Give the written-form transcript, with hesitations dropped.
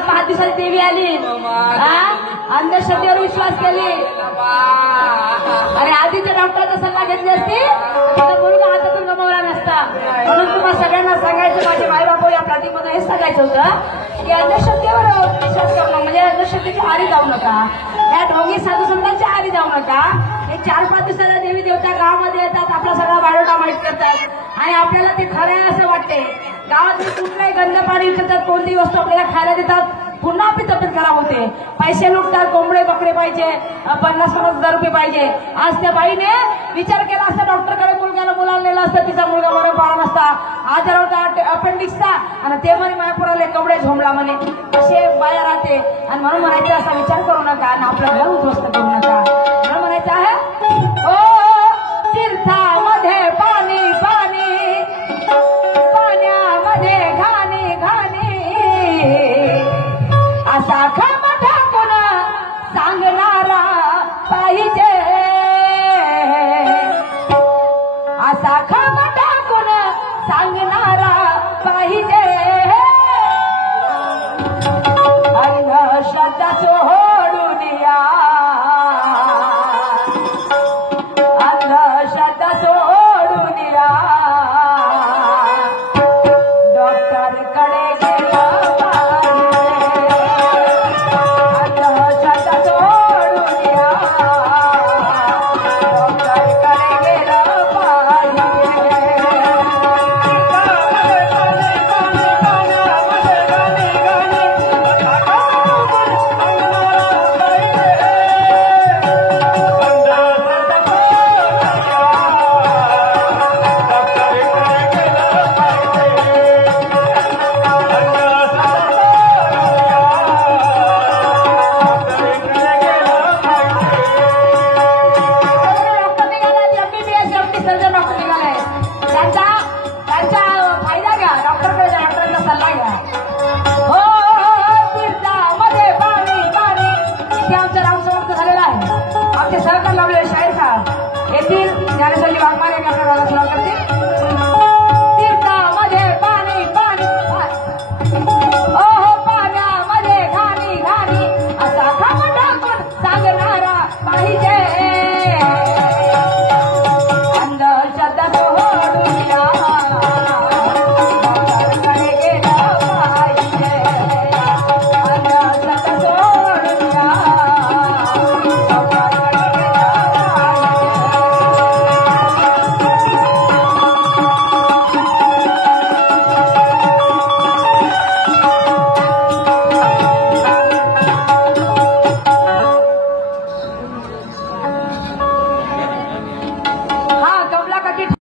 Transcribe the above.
गावात 5 दिवसाची देवी आली, अंधश्रद्धेवर विश्वास केली. अरे आधीच्या डॉक्टरचा सल्ला घेतली असती तर मुलगा हातातून गमावला नसता. म्हणून तुम्हाला सगळ्यांना सांगायचं, माझे माय बापू या प्रातिमध्ये हेच सांगायचं होतं की अंधश्रद्धेवर विश्वास करणं म्हणजे अंधश्रद्धेच्या आरी जाऊ नका, या ढोंगी साधू संतांच्या आरी जाऊ नका. हे 4-5 दिवसाला देवी देवता गावामध्ये येतात, आपला सगळा बायोडा माहीत करतात आणि आपल्याला ते खरं आहे असं वाटते. गावात कुठलाही गंद पाणी करतात, कोणतीही वस्तू आपल्याला खायला देतात, पुन्हा आपली तब्येत खराब होते. पैसे लुटतात, कोंबडे बकरे पाहिजे, 50,000 रुपये पाहिजे. आज त्या बाईने विचार केला असता, डॉक्टरकडे मुलगाला मुलाला नेला असता, तिचा मुलगा मरण पाळा नसता. आजार होता अपेंडिक्सचा आणि ते म्हणे मायापुराले कपडे झोंबला म्हणे. असे बाया राहते आणि म्हणून म्हणायचं असा विचार करू नका आणि आपलं घर उद्ध्वस्त करू नका. म्हणून म्हणायचं आहे, ओ तीर्थामध्ये पाणी पाणी, पाण्यामध्ये घाणी घाणी, असा खम ठाकून सांगणारा पाहिजे, असा खम ठाकून सांगणारा पाहिजे. अंधश्रद्धा सोडून या, अंधश्रद्धा सोडून या, डॉक्टरकडे गेलं सहकार लावलेले शाहीर साहेब येथील ज्ञानेश्वरी वाघमारे यांनी आपल्याला सुरुवात करते.